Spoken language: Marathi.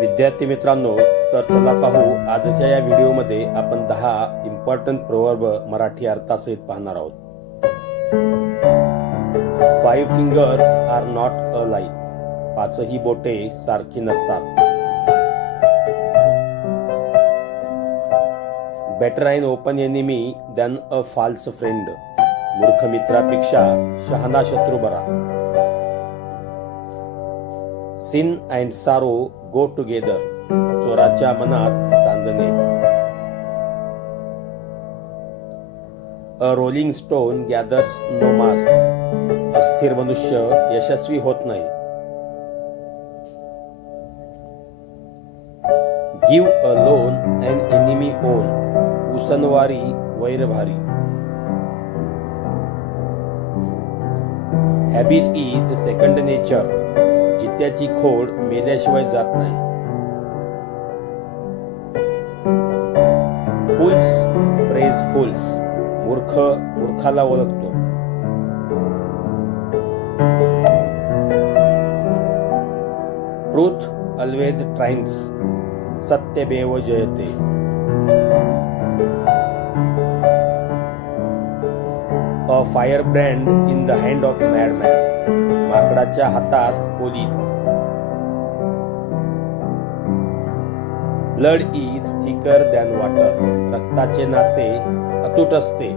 विद्यार्थी मित्रांनो, तर चला पाहू आजच्या या व्हिडिओमध्ये आपण 10 इम्पॉर्टंट प्रोवर्ब मराठी अर्थासहित पाहणार आहोत. 5 fingers are not alike. 5ही बोटे सारखी नसतात. Better an open enemy than a false friend. मूर्ख मित्रापेक्षा शहाणा शत्रू बरा. Sin and sorrow go together. चोराच्या मनात चांदणे. A rolling stone gathers no mass. अस्थिर मनुष्य यशस्वी होत नाही. Give a loan an enemy own. उसनवारी वैर भारी. Habit is second nature. जित्याची खोड मेल्याशिवाय जात नाही. Fools praise fools. मूर्ख मूर्खाला ओळखतो. Truth always triumphs. सत्यमेव जयते. A fire brand in the hand of madman. माकडाच्या हातात कोलीत. Blood is thicker than water. रक्ताचे नाते अतूट असते.